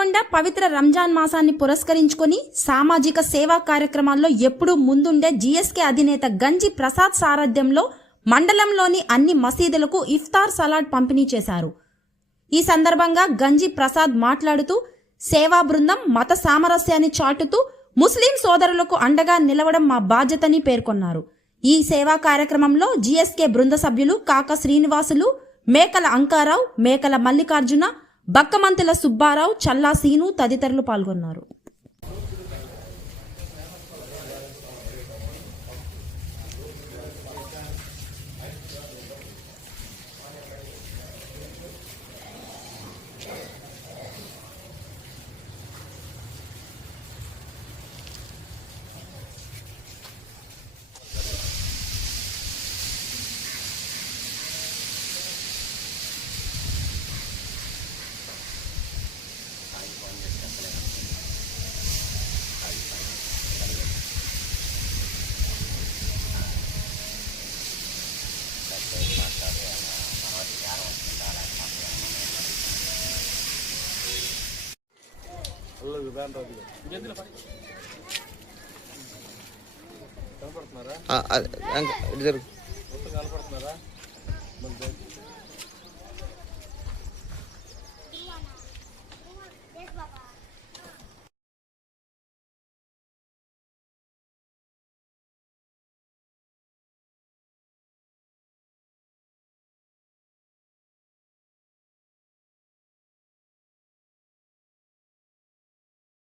దేవరకొండ పవిత్ర రంజాన్ మాసాన్ని పురస్కరించుకొని సామాజిక సేవా కార్యక్రమాల్లో ఎప్పుడూ ముందుండే జీఎస్కే అధినేత గంజి ప్రసాద్ సారథ్యంలో మండలంలోని అన్ని మసీదులకు ఇఫ్తార్ సలాడ్ పంపిణీ చేశారు. ఈ సందర్భంగా గంజి ప్రసాద్ మాట్లాడుతూ సేవా బృందం మత సామరస్యాన్ని చాటుతూ ముస్లిం సోదరులకు అండగా నిలవడం మా బాధ్యతని పేర్కొన్నారు. ఈ సేవా కార్యక్రమంలో జీఎస్కే బృంద సభ్యులు కాక శ్రీనివాసులు, మేకల అంకారావు, మేకల మల్లికార్జున, బక్కమంతుల సుబ్బారావు, చల్లా సీను తదితరులు పాల్గొన్నారు. కనపడుతున్నారా?